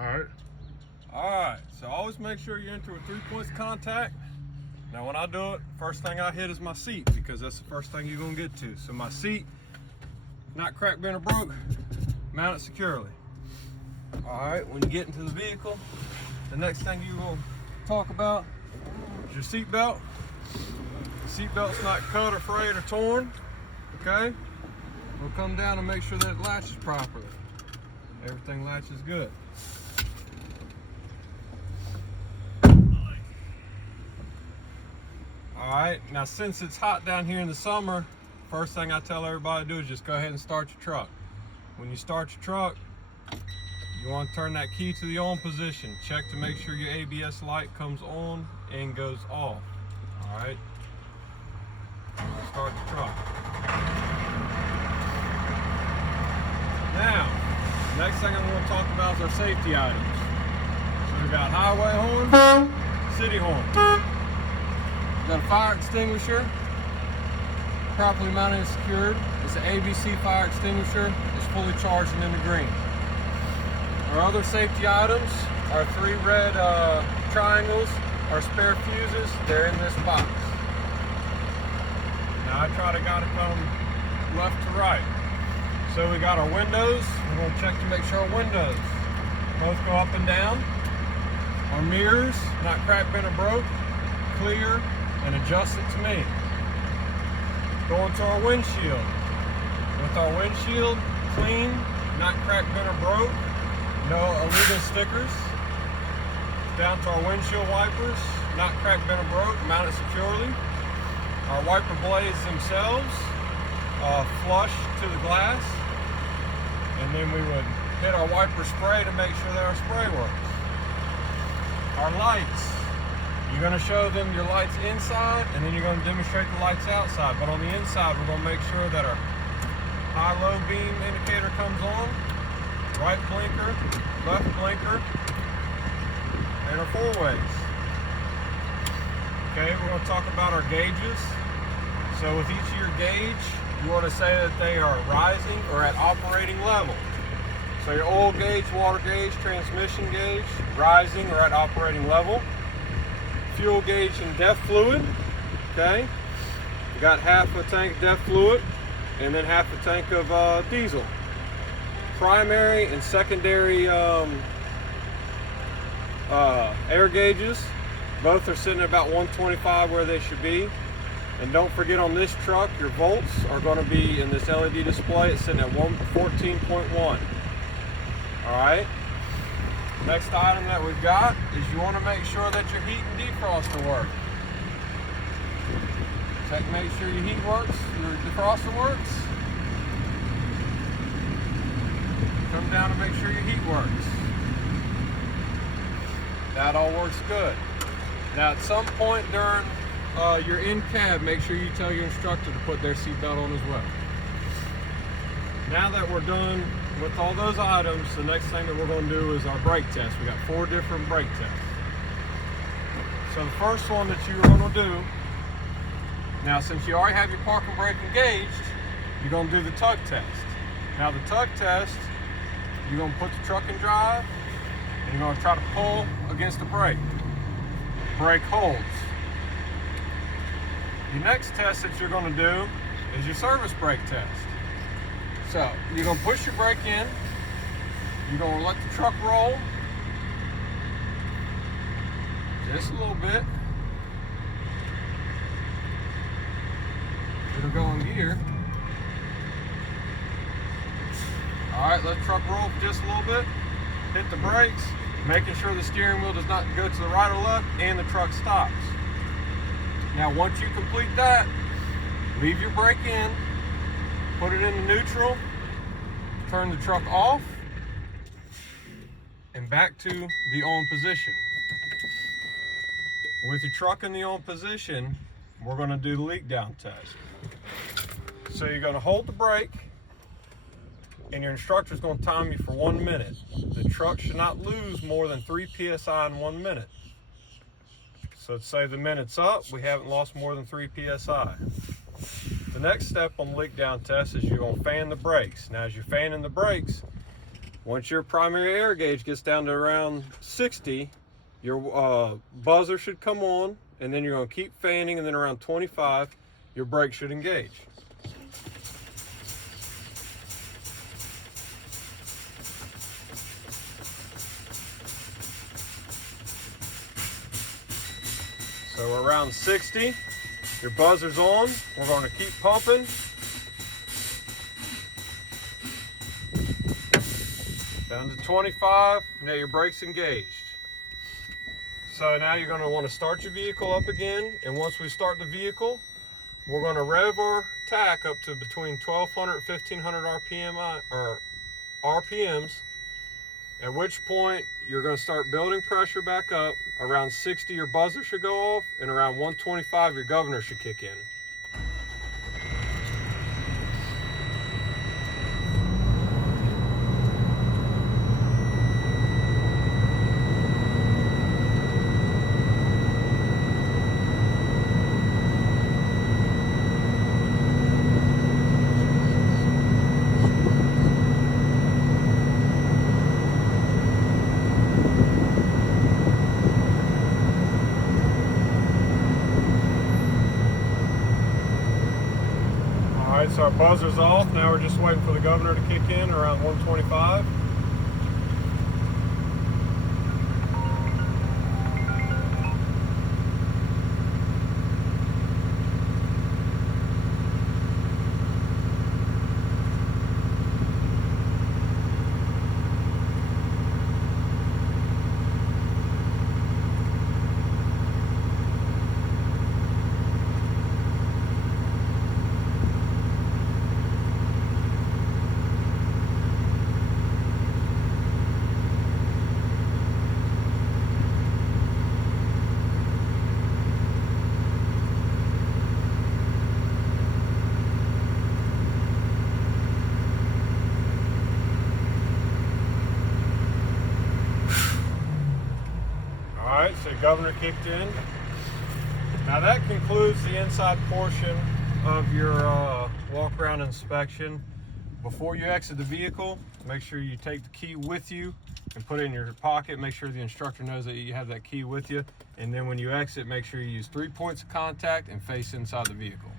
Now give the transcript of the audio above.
Alright, so always make sure you enter with 3 points of contact. Now when I do it, first thing I hit is my seat, because that's the first thing you're going to get to. So my seat, not cracked, bent, or broke, mount it securely. Alright, when you get into the vehicle, the next thing you're going to talk about is your seat belt. Seat belt's not cut or frayed or torn, okay? We'll come down and make sure that it latches properly. Everything latches good. Alright, now since it's hot down here in the summer, first thing I tell everybody to do is just go ahead and start your truck. When you start your truck, you want to turn that key to the on position. Check to make sure your ABS light comes on and goes off. Alright, start the truck. Now, next thing I'm going to talk about is our safety items. So we got highway horn, city horn. We got a fire extinguisher, properly mounted and secured. It's an ABC fire extinguisher. It's fully charged and in the green. Our other safety items are 3 red triangles, our spare fuses. They're in this box. Now I try to come left to right. So we got our windows. We're going to check to make sure our windows both go up and down. Our mirrors, not cracked, bent, or broke, clear and adjusted to me. Going to our windshield. With our windshield clean, not cracked, bent, or broke, no illegal stickers. Down to our windshield wipers, not cracked, bent, or broke, mounted securely. Our wiper blades themselves, flush to the glass. And then we would hit our wiper spray to make sure that our spray works. Our lights, you're going to show them your lights inside, and then you're going to demonstrate the lights outside. But on the inside, we're going to make sure that our high-low beam indicator comes on, right blinker, left blinker, and our 4-ways. Okay, we're going to talk about our gauges. So with each of your gauge, you want to say that they are rising or at operating level. So your oil gauge, water gauge, transmission gauge, rising or at operating level. Fuel gauge and DEF fluid, okay? You got half a tank of DEF fluid and then half a tank of diesel. Primary and secondary air gauges, both are sitting at about 125 where they should be. And don't forget, on this truck, your volts are going to be in this LED display. It's sitting at 14.1. Alright. Next item that we've got is you want to make sure that your heat and defroster work. Check, make sure your heat works, your defroster works. Come down and make sure your heat works. That all works good. Now at some point during you're in cab, make sure you tell your instructor to put their seatbelt on as well. Now that we're done with all those items, the next thing that we're going to do is our brake test. We got 4 different brake tests. So the first one that you're going to do, now since you already have your park and brake engaged, you're going to do the tug test. Now the tug test, you're going to put the truck in drive and you're going to try to pull against the brake. Brake holds. The next test that you're going to do is your service brake test. So you're going to push your brake in, you're going to let the truck roll just a little bit. It'll go in gear. Alright, let the truck roll for just a little bit. Hit the brakes, making sure the steering wheel does not go to the right or left, and the truck stops. Now once you complete that, leave your brake in, put it into neutral, turn the truck off, and back to the on position. With your truck in the on position, we're going to do the leak down test. So you're going to hold the brake, and your instructor is going to time you for 1 minute. The truck should not lose more than 3 psi in 1 minute. So let's say the minute's up, we haven't lost more than 3 psi. The next step on the leak down test is you're going to fan the brakes. Now as you're fanning the brakes, Once your primary air gauge gets down to around 60, your buzzer should come on, and then you're going to keep fanning, and then around 25, your brake should engage. So around 60, your buzzer's on. We're going to keep pumping. Down to 25, now your brake's engaged. So now you're going to want to start your vehicle up again, and once we start the vehicle, we're going to rev our tach up to between 1200 and 1500 RPMs, at which point you're going to start building pressure back up. Around 60, your buzzer should go off, and around 125, your governor should kick in. Alright, so our buzzer's off. Now we're just waiting for the governor to kick in around 125. Alright, so governor kicked in. Now that concludes the inside portion of your walk around inspection. Before you exit the vehicle, make sure you take the key with you and put it in your pocket. Make sure the instructor knows that you have that key with you. And then when you exit, make sure you use 3 points of contact and face inside the vehicle.